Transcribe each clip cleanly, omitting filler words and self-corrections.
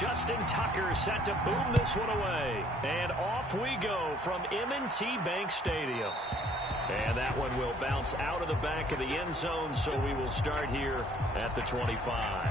Justin Tucker set to boom this one away. And off we go from M&T Bank Stadium. And that one will bounce out of the back of the end zone, so we will start here at the 25.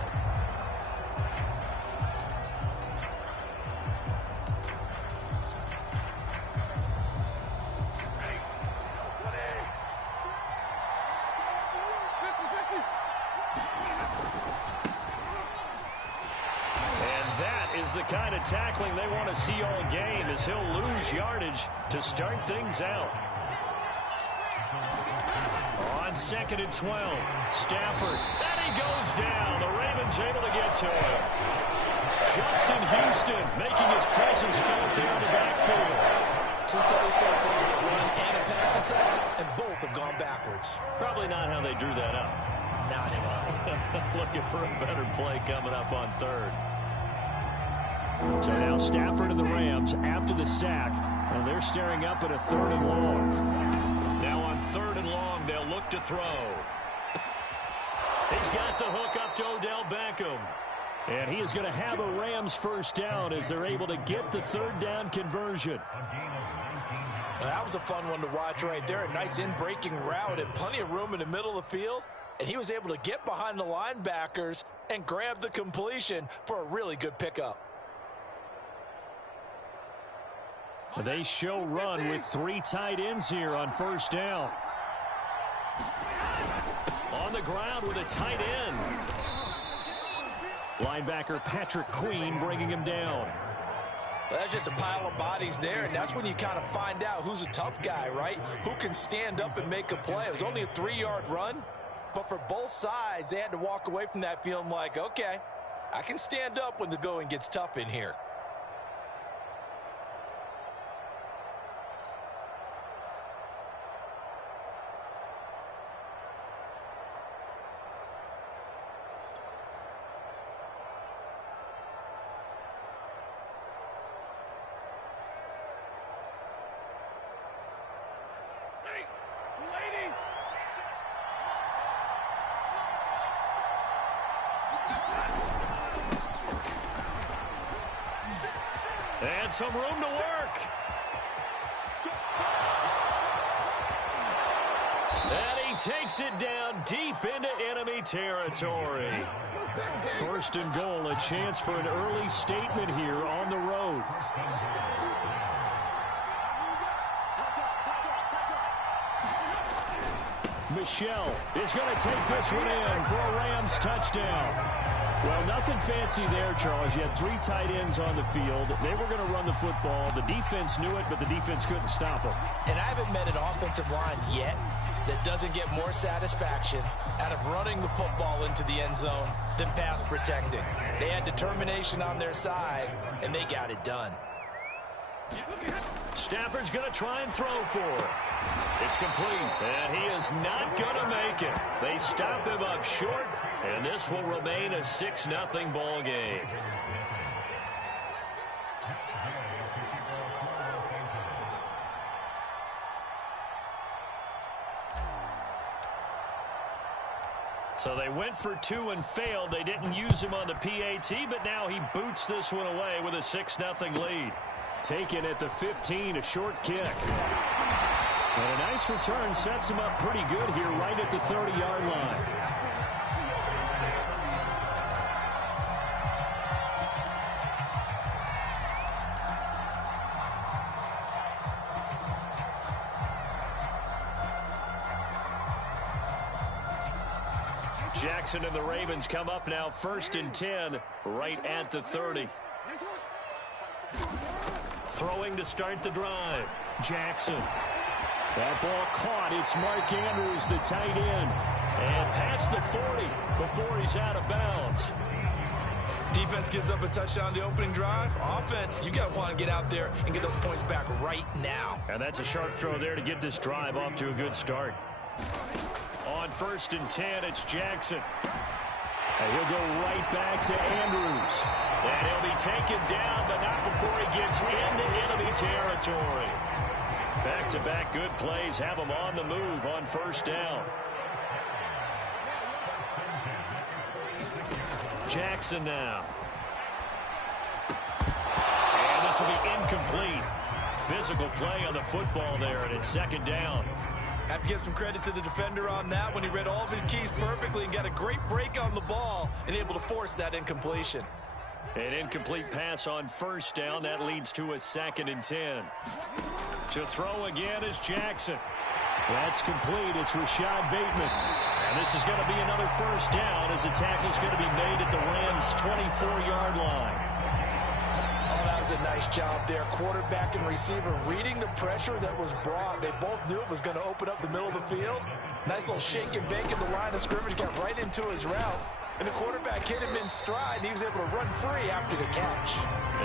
The kind of tackling they want to see all game, as he'll lose yardage to start things out. On 2nd and 12, Stafford, and he goes down. The Ravens able to get to him. Justin Houston making his presence felt there in the backfield. 2 plays so far, a run and a pass attack, and both have gone backwards. Probably not how they drew that up. Not at all. Looking for a better play coming up on 3rd. So now Stafford and the Rams after the sack. And they're staring up at a 3rd and long. Now on 3rd and long, they'll look to throw. He's got the hook up to Odell Beckham. And he is going to have a Rams first down as they're able to get the 3rd down conversion. Well, that was a fun one to watch right there. A nice in-breaking route and plenty of room in the middle of the field. And he was able to get behind the linebackers and grab the completion for a really good pickup. They show run with 3 tight ends here on 1st down. On the ground with a tight end. Linebacker Patrick Queen bringing him down. Well, that's just a pile of bodies there, and that's when you kind of find out who's a tough guy, right? Who can stand up and make a play. It was only a 3-yard run, but for both sides, they had to walk away from that feeling like, okay, I can stand up when the going gets tough in here. And some room to work. And he takes it down deep into enemy territory. 1st and goal, a chance for an early statement here on the road. Michelle is going to take this one in for a Rams touchdown. Well, nothing fancy there, Charles. You had 3 tight ends on the field. They were going to run the football. The defense knew it, but the defense couldn't stop them. And I haven't met an offensive line yet that doesn't get more satisfaction out of running the football into the end zone than pass protecting. They had determination on their side, and they got it done. Stafford's going to try and throw for it. It's complete, and he is not going to make it. They stop him up short, and this will remain a 6-0 ball game. So they went for 2 and failed. They didn't use him on the PAT, but now he boots this one away with a 6-0 lead. Taken at the 15, a short kick. And a nice return sets him up pretty good here right at the 30-yard line. Jackson and the Ravens come up now 1st and 10 right at the 30. Throwing to start the drive. Jackson. That ball caught. It's Mark Andrews, the tight end. And past the 40 before he's out of bounds. Defense gives up a touchdown the opening drive. Offense, you got to want to get out there and get those points back right now. And that's a sharp throw there to get this drive off to a good start. On 1st and 10, it's Jackson. And he'll go right back to Andrews. And he'll be taken down, but not before he gets into enemy territory. Back-to-back good plays have him on the move on 1st down. Jackson now. pass will be incomplete. Physical play on the football there, and it's second down. Have to give some credit to the defender on that when he read all of his keys perfectly and got a great break on the ball and able to force that incompletion. An incomplete pass on first down. That leads to a 2nd and 10. To throw again is Jackson. That's complete. It's Rashad Bateman. And this is going to be another first down as the tackle is going to be made at the Rams' 24-yard line. Oh, that was a nice job there. Quarterback and receiver reading the pressure that was brought. They both knew it was going to open up the middle of the field. Nice little shake and bake at the line of scrimmage. Got right into his route. And the quarterback hit him in stride, and he was able to run free after the catch.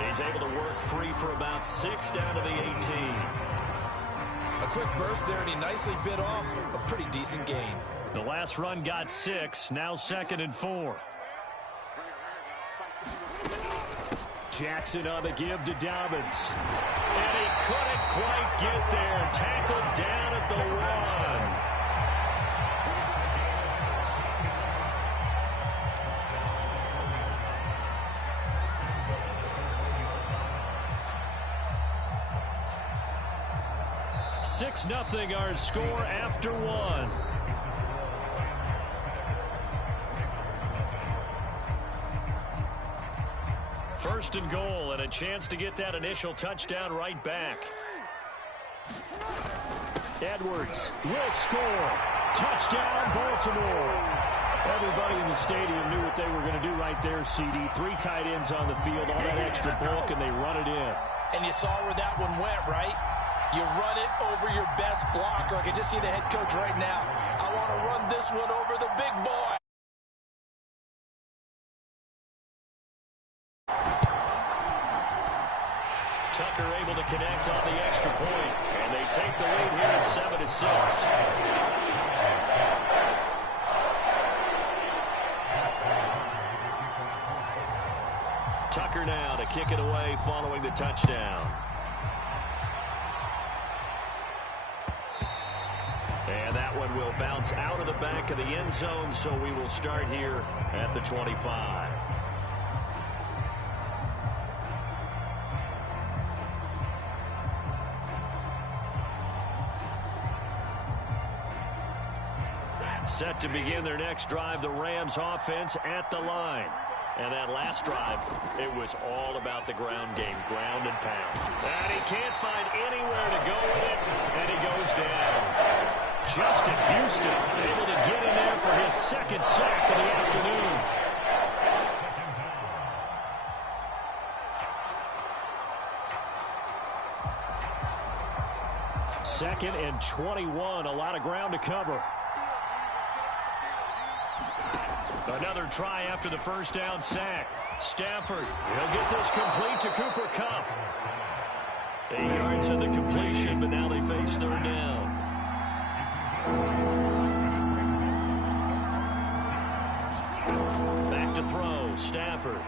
He's able to work free for about 6 down to the 18. A quick burst there, and he nicely bit off a pretty decent gain. The last run got 6, now 2nd and 4. Jackson on the give to Dobbins. And he couldn't quite get there. Tackled down at the 1. Nothing our score after 1. First and goal, and a chance to get that initial touchdown right back. Edwards will score. Touchdown, Baltimore. Everybody in the stadium knew what they were going to do right there, CD. 3 tight ends on the field, all that extra bulk, and they run it in. And you saw where that one went, right? You run it over your best blocker. I can just see the head coach right now. I want to run this one over the big boy. Tucker able to connect on the extra point, and they take the lead here at 7-6. Tucker now to kick it away following the touchdown. And that one will bounce out of the back of the end zone, so we will start here at the 25. Set to begin their next drive, the Rams offense at the line. And that last drive, it was all about the ground game, ground and pound. And he can't find anywhere to go with it, and he goes down. Justin Houston able to get in there for his 2nd sack of the afternoon. Second and 21, a lot of ground to cover. Another try after the first down sack. Stafford, he'll get this complete to Cooper Kupp. 8 yards in the completion, but now they face 3rd down. Back to throw, Stafford.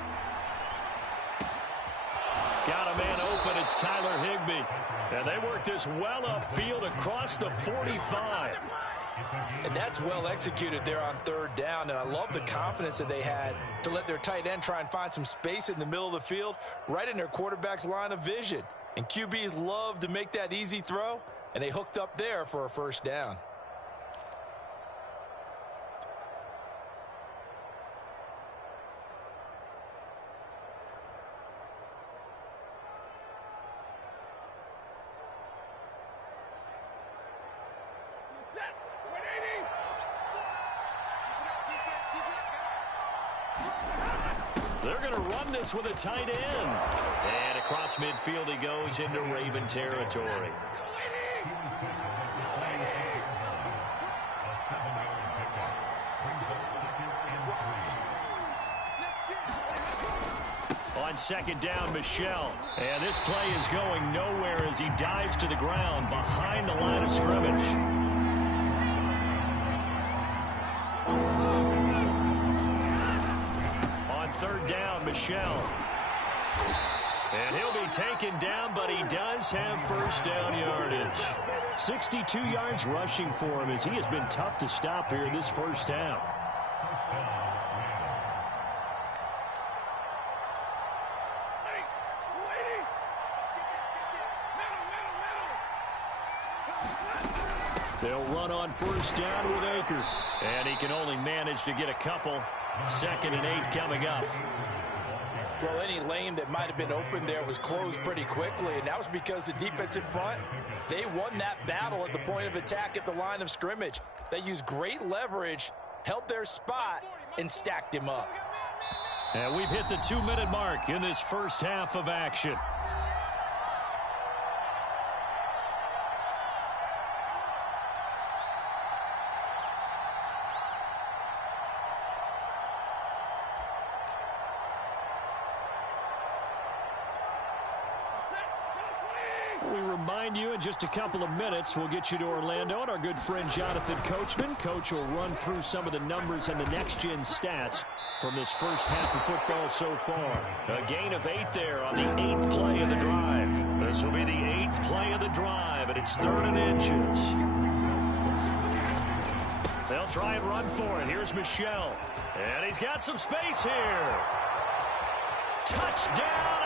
Got a man open, it's Tyler Higbee. And they work this well upfield across the 45. And that's well executed there on 3rd down. And I love the confidence that they had to let their tight end try and find some space in the middle of the field, right in their quarterback's line of vision. And QBs love to make that easy throw, and they hooked up there for a first down. They're going to run this with a tight end. And across midfield he goes into Raven territory. On 2nd down, Michelle. And this play is going nowhere as he dives to the ground behind the line of scrimmage. On 3rd down, Michelle. And he'll be taken down, but he does have first down yardage. 62 yards rushing for him as he has been tough to stop here this first half. They'll run on first down with Akers. And he can only manage to get a couple. 2nd and 8 coming up. Well, any lane that might have been open there was closed pretty quickly, and that was because the defensive front, they won that battle at the point of attack at the line of scrimmage. They used great leverage, held their spot, and stacked him up. And we've hit the 2-minute mark in this first half of action. We remind you in just a couple of minutes, we'll get you to Orlando and our good friend Jonathan Coachman. Coach will run through some of the numbers and the next-gen stats from this first half of football so far. A gain of 8 there on the 8th play of the drive. This will be the 8th play of the drive, and it's 3rd and inches. They'll try and run for it. Here's Michel. And he's got some space here. Touchdown,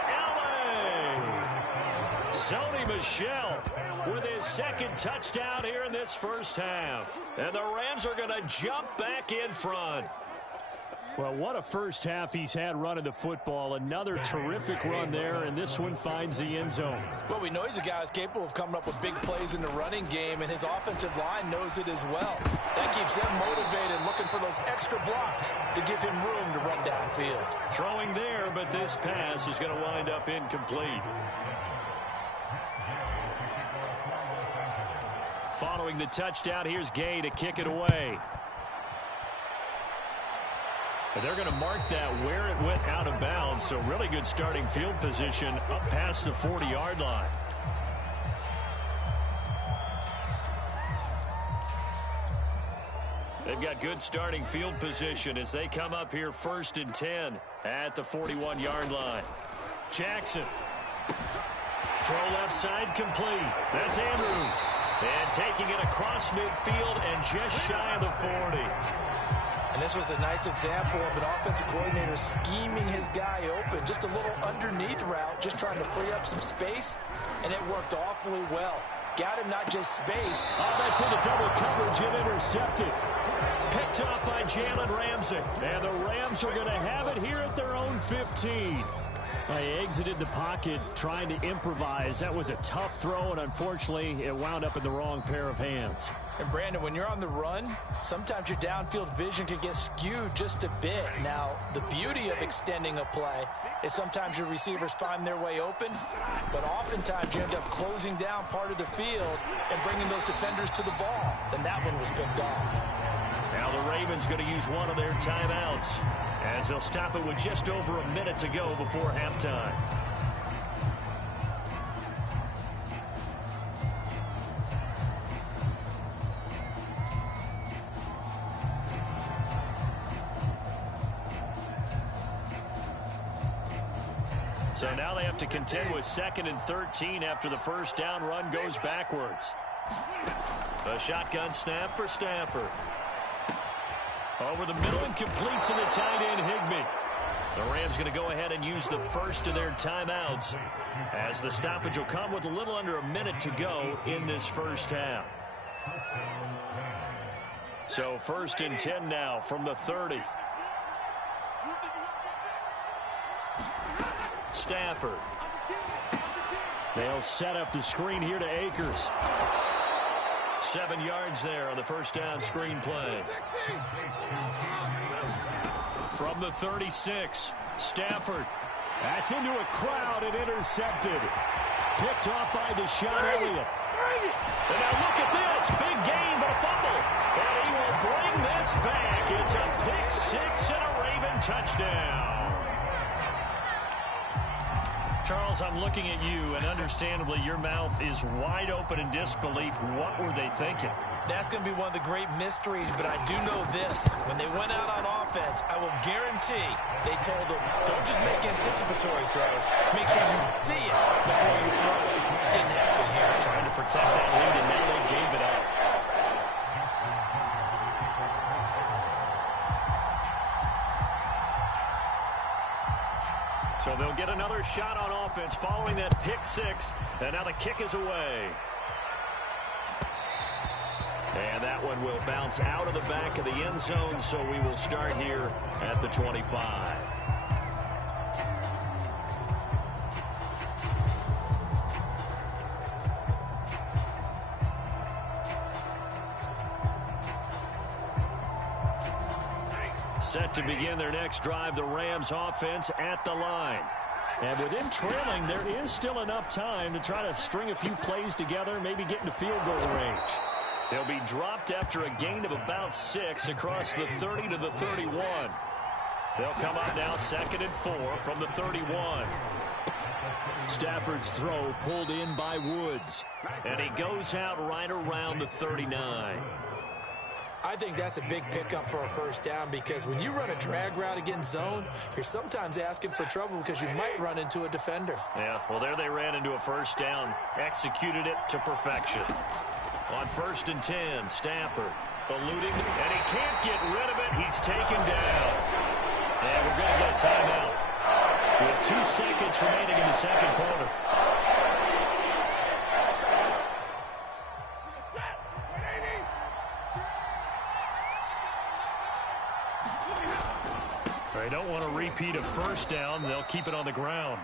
Sony Michel with his 2nd touchdown here in this first half. And the Rams are going to jump back in front. Well, what a first half he's had running the football. Another terrific run there, and this one finds the end zone. Well, we know he's a guy who's capable of coming up with big plays in the running game, and his offensive line knows it as well. That keeps them motivated, looking for those extra blocks to give him room to run downfield. Throwing there, but this pass is going to wind up incomplete. Following the touchdown, here's Gay to kick it away. And they're going to mark that where it went out of bounds, so really good starting field position up past the 40-yard line. They've got good starting field position as they come up here 1st and 10 at the 41-yard line. Jackson. Throw left side complete. That's Andrews. And taking it across midfield and just shy of the 40. And this was a nice example of an offensive coordinator scheming his guy open. Just a little underneath route, just trying to free up some space, and it worked awfully well. Got him not just space. Oh, that's into double coverage and intercepted. Picked off by Jalen Ramsey. And the Rams are going to have it here at their own 15. They exited the pocket trying to improvise. That was a tough throw, and unfortunately, it wound up in the wrong pair of hands. And, Brandon, when you're on the run, sometimes your downfield vision can get skewed just a bit. Now, the beauty of extending a play is sometimes your receivers find their way open, but oftentimes you end up closing down part of the field and bringing those defenders to the ball. And that one was picked off. Now the Ravens going to use one of their timeouts as they'll stop it with just over a minute to go before halftime. So now they have to contend with 2nd and 13 after the first down run goes backwards. A shotgun snap for Stafford. Over the middle and complete to the tight end, Higbee. The Rams going to go ahead and use the first of their timeouts as the stoppage will come with a little under a minute to go in this first half. So 1st and 10 now from the 30. Stafford. They'll set up the screen here to Akers. 7 yards there on the first down screen play. From the 36, Stafford. That's into a crowd and intercepted. Picked off by Deshaun Elliott. And now look at this. Big gain, but a fumble. And he will bring this back. It's a pick 6 and a Raven touchdown. Charles, I'm looking at you, and understandably your mouth is wide open in disbelief. What were they thinking? That's going to be one of the great mysteries, but I do know this. When they went out on offense, I will guarantee they told them, don't just make anticipatory throws. Make sure you see it before you throw it. Didn't happen here. Trying to protect that lead, and now they gave it up. So they'll get another shot on offense following that pick 6, and now the kick is away. that one will bounce out of the back of the end zone, so we will start here at the 25. Set to begin their next drive, the Rams offense at the line. And with him trailing, there is still enough time to try to string a few plays together, maybe get into field goal range. They'll be dropped after a gain of about 6 across the 30 to the 31. They'll come out now 2nd and 4 from the 31. Stafford's throw pulled in by Woods. And he goes out right around the 39. I think that's a big pickup for a first down, because when you run a drag route against zone, you're sometimes asking for trouble because you might run into a defender. Yeah, well, there they ran into a first down, executed it to perfection. On 1st and 10, Stafford eluding, and he can't get rid of it. He's taken down. And we're going to get a timeout with 2 seconds remaining in the second quarter. They don't want to repeat a first down. They'll keep it on the ground.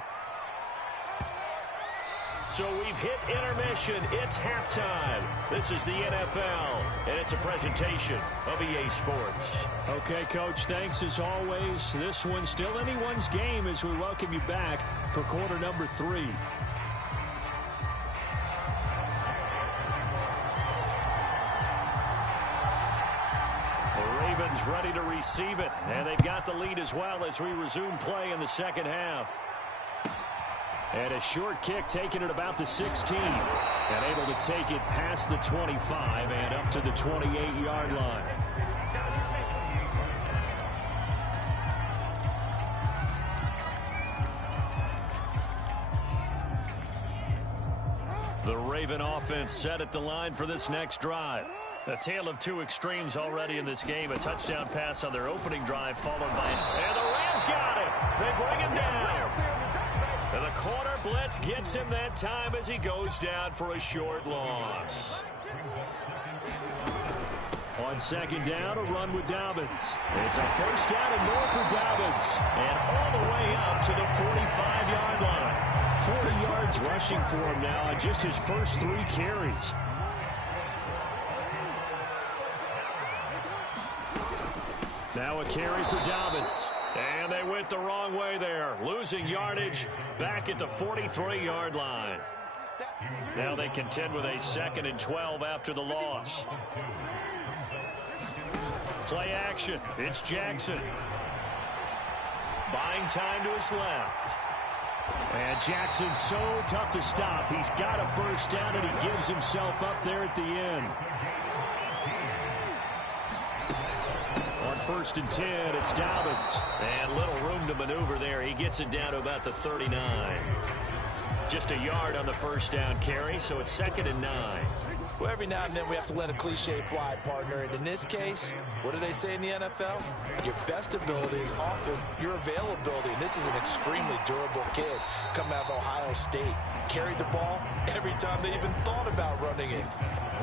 So we've hit intermission. It's halftime. This is the NFL, and it's a presentation of EA Sports. Okay, Coach, thanks as always. This one's still anyone's game as we welcome you back for quarter number 3. Ready to receive it, and they've got the lead as well as we resume play in the second half. And a short kick taken at about the 16, and able to take it past the 25 and up to the 28-yard line. The Raven offense set at the line for this next drive. A tale of 2 extremes already in this game. A touchdown pass on their opening drive, followed by... And the Rams got it! They bring him down! And the corner blitz gets him that time as he goes down for a short loss. On 2nd down, a run with Dobbins. It's a first down and more for Dobbins. And all the way up to the 45-yard line. 40 yards rushing for him now on just his first 3 carries. Now a carry for Dobbins. And they went the wrong way there. Losing yardage back at the 43-yard line. Now they contend with a 2nd and 12 after the loss. Play action. It's Jackson. Buying time to his left. And Jackson's so tough to stop. He's got a first down, and he gives himself up there at the end. On 1st and 10, it's Dobbins. And little room to maneuver there. He gets it down to about the 39. Just a yard on the first down carry, so it's 2nd and 9. Well, every now and then we have to let a cliche fly, partner. And in this case, what do they say in the NFL? Your best ability is often your availability. And this is an extremely durable kid coming out of Ohio State. Carried the ball every time they even thought about running it.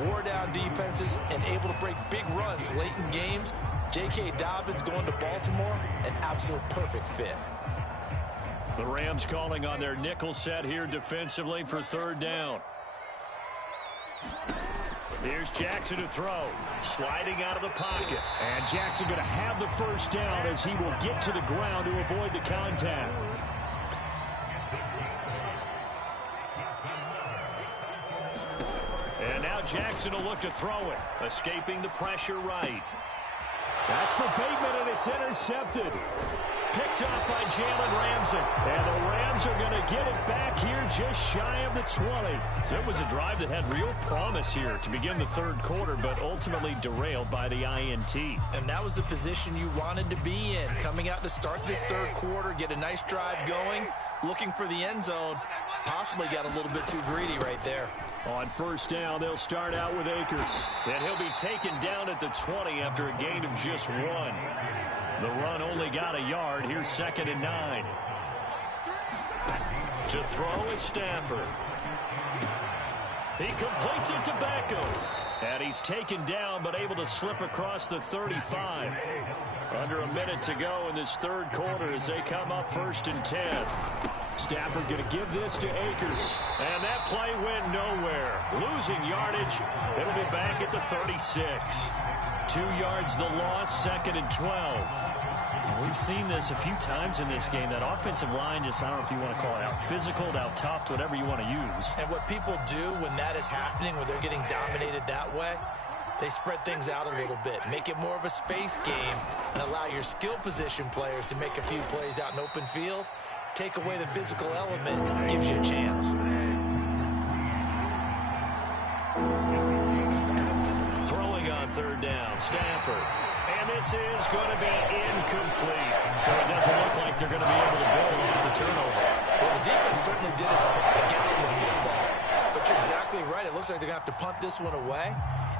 Wore down defenses and able to break big runs late in games. J.K. Dobbins going to Baltimore, an absolute perfect fit. The Rams calling on their nickel set here defensively for 3rd down. Here's Jackson to throw. Sliding out of the pocket. And Jackson going to have the first down as he will get to the ground to avoid the contact. And now Jackson will look to throw it. Escaping the pressure right. That's for Bateman, and it's intercepted. Picked off by Jalen Ramsey. And the Rams are going to get it back here just shy of the 20. So it was a drive that had real promise here to begin the 3rd quarter, but ultimately derailed by the INT. And that was the position you wanted to be in. Coming out to start this 3rd quarter, get a nice drive going, looking for the end zone. Possibly got a little bit too greedy right there. On 1st down, they'll start out with Akers. And he'll be taken down at the 20 after a gain of just 1. The run only got a yard. Here's 2nd and 9. To throw is Stafford. He completes it to Beckham. And he's taken down but able to slip across the 35. Under a minute to go in this third quarter as they come up 1st and 10. Stafford going to give this to Akers. And that play went nowhere. Losing yardage. It'll be back at the 36. 2 yards the loss, 2nd and 12. We've seen this a few times in this game. That offensive line just, I don't know if you want to call it out physical, out tough, whatever you want to use. And what people do when that is happening, when they're getting dominated that way, they spread things out a little bit, make it more of a space game, and allow your skill position players to make a few plays out in open field. Take away the physical element, gives you a chance. Throwing on 3rd down, Stafford. And this is going to be incomplete. So it doesn't look like they're going to be able to build off the turnover. Well, the defense certainly did its part to get on the football. But you're exactly right. It looks like they're going to have to punt this one away.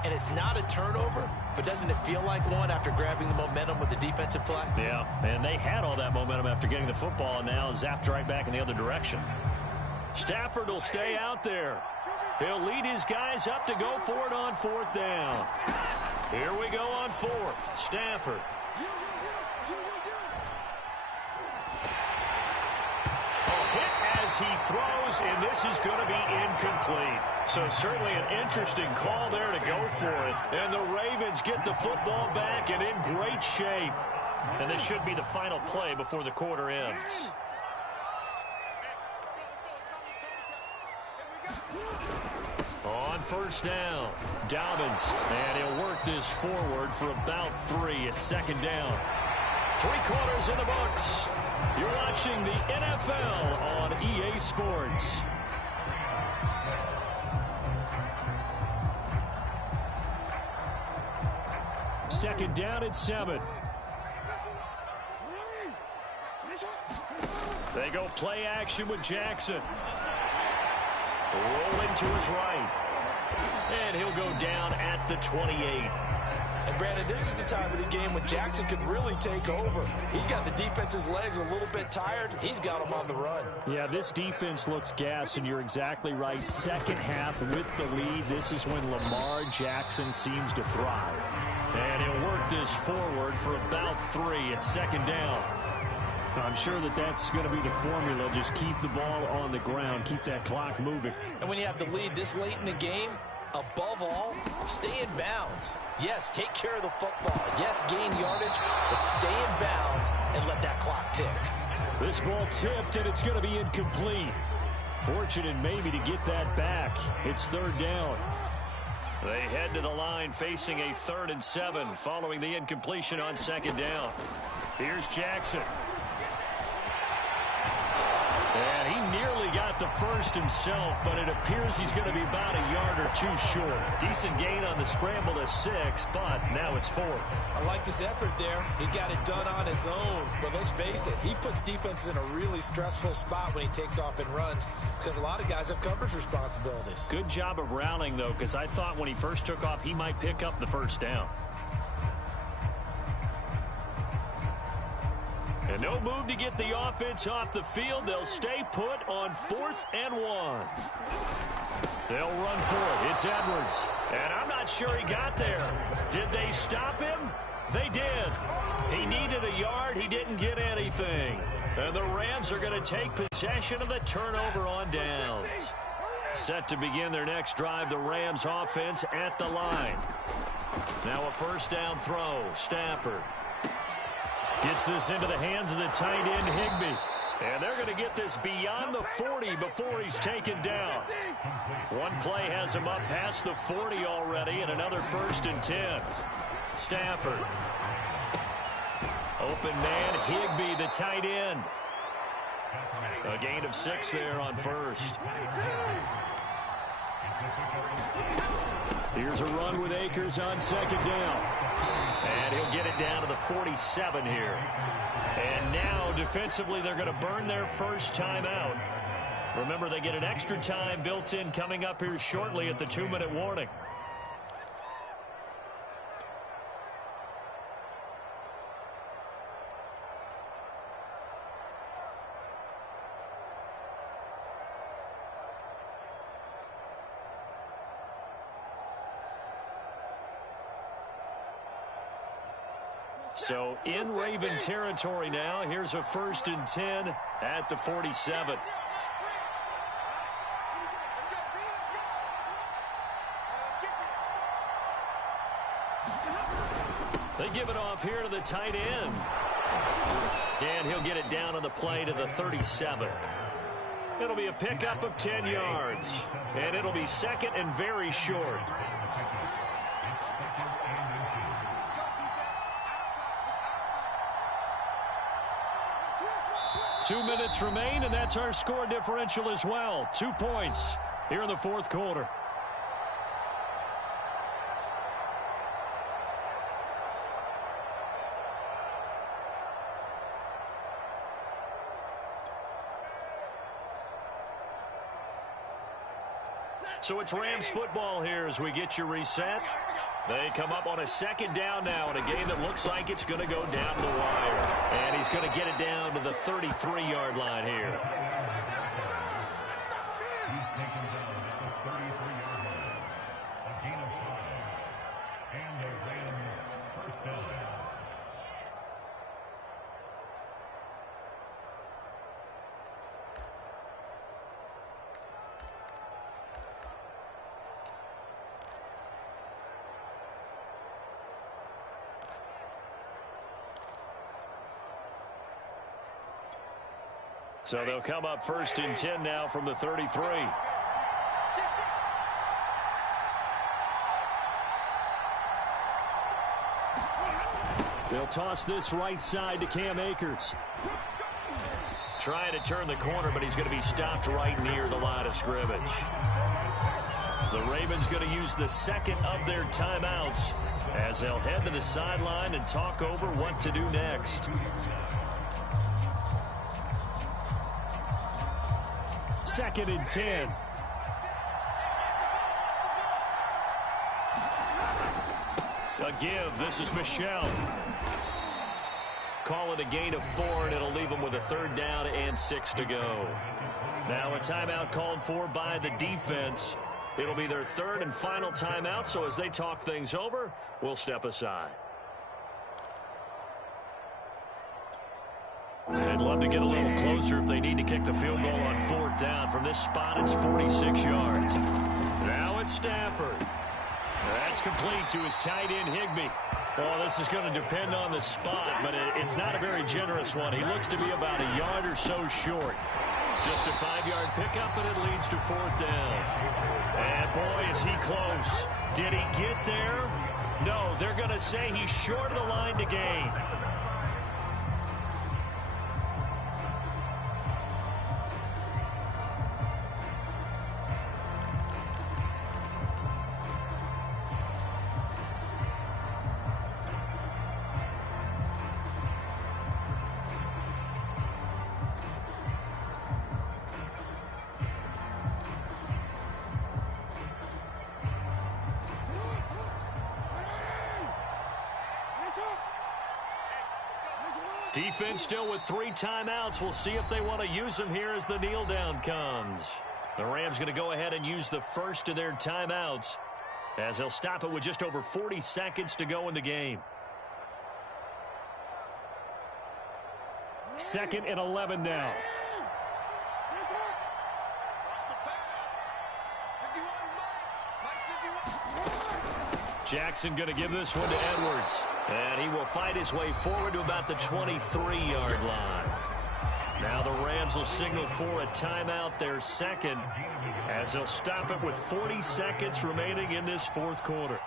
And it's not a turnover, but doesn't it feel like one after grabbing the momentum with the defensive play? Yeah, and they had all that momentum after getting the football, and now zapped right back in the other direction. Stafford will stay out there. He'll lead his guys up to go for it on 4th down. Here we go on 4th. Stafford. As he throws, and this is going to be incomplete. So certainly an interesting call there to go for it. And the Ravens get the football back and in great shape. And this should be the final play before the quarter ends. On 1st down, Dobbins. And he'll work this forward for about 3 at 2nd down. 3 quarters in the books. You're watching the NFL on EA Sports. Second down at 7. They go play action with Jackson. Rolling to his right. And he'll go down at the 28. And Brandon, this is the time of the game when Jackson could really take over. He's got the defense's legs a little bit tired. He's got them on the run. Yeah, this defense looks gassed, and you're exactly right. Second half with the lead, this is when Lamar Jackson seems to thrive. And he'll work this forward for about 3 at 2nd down. I'm sure that that's going to be the formula. Just keep the ball on the ground. Keep that clock moving. And when you have the lead this late in the game, above all, stay in bounds. Yes, take care of the football. Yes, gain yardage, but stay in bounds and let that clock tick. This ball tipped, and it's going to be incomplete. Fortunate maybe to get that back. It's 3rd down. They head to the line facing a 3rd and 7 following the incompletion on 2nd down. Here's Jackson. And he nearly got the first himself, but it appears he's going to be about a yard or 2 short. Decent gain on the scramble to 6, but now it's 4th. I like this effort there. He got it done on his own, but let's face it, he puts defenses in a really stressful spot when he takes off and runs because a lot of guys have coverage responsibilities. Good job of rallying, though, because I thought when he first took off, he might pick up the 1st down. And no move to get the offense off the field. They'll stay put on 4th and 1. They'll run for it. It's Edwards. And I'm not sure he got there. Did they stop him? They did. He needed a yard. He didn't get anything. And the Rams are going to take possession of the turnover on downs. Set to begin their next drive, the Rams offense at the line. Now a 1st down throw. Stafford gets this into the hands of the tight end, Higbee. And they're going to get this beyond the 40 before he's taken down. One play has him up past the 40 already, and another 1st and 10. Stafford. Open man, Higbee, the tight end. A gain of 6 there on 1st. Here's a run with Akers on 2nd down. And he'll get it down to the 47 here. And now, defensively, they're going to burn their first time out. Remember, they get an extra time built in coming up here shortly at the 2-minute warning. So in Raven territory now. Here's a 1st and 10 at the 47. They give it off here to the tight end. And he'll get it down on the play to the 37. It'll be a pickup of 10 yards. And it'll be 2nd and very short. Two minutes remain, and that's our score differential as well. 2 points here in the 4th quarter. So it's Rams football here as we get you reset. They come up on a 2nd down now in a game that looks like it's going to go down the wire. And he's going to get it down to the 33-yard line here. He's taken down at the 33-yard line. A gain of 5. And the Rams first down. So they'll come up 1st and 10 now from the 33. They'll toss this right side to Cam Akers. Trying to turn the corner, but he's going to be stopped right near the line of scrimmage. The Ravens going to use the 2nd of their timeouts as they'll head to the sideline and talk over what to do next. 2nd and 10. A give. This is Michel. Call it a gain of 4, and it'll leave them with a 3rd down and 6 to go. Now a timeout called for by the defense. It'll be their 3rd and final timeout, so as they talk things over, we'll step aside. I'd love to get a little closer if they need to kick the field goal on 4th down. From this spot, it's 46 yards. Now it's Stafford. That's complete to his tight end, Higbee. Well, this is going to depend on the spot, but it's not a very generous one. He looks to be about a yard or so short. Just a 5-yard pickup, and it leads to 4th down. And, boy, is he close. Did he get there? No, they're going to say he's short of the line to gain. Defense still with 3 timeouts. We'll see if they want to use them here as the kneel down comes. The Rams going to go ahead and use the 1st of their timeouts as they'll stop it with just over 40 seconds to go in the game. 2nd and 11 now. Jackson going to give this one to Edwards. And he will fight his way forward to about the 23-yard line. Now the Rams will signal for a timeout, their 2nd, as they'll stop it with 40 seconds remaining in this 4th quarter.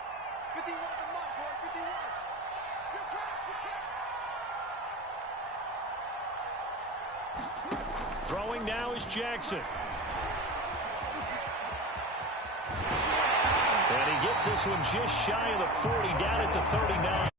Throwing now is Jackson. And he gets this one just shy of the 40, down at the 39.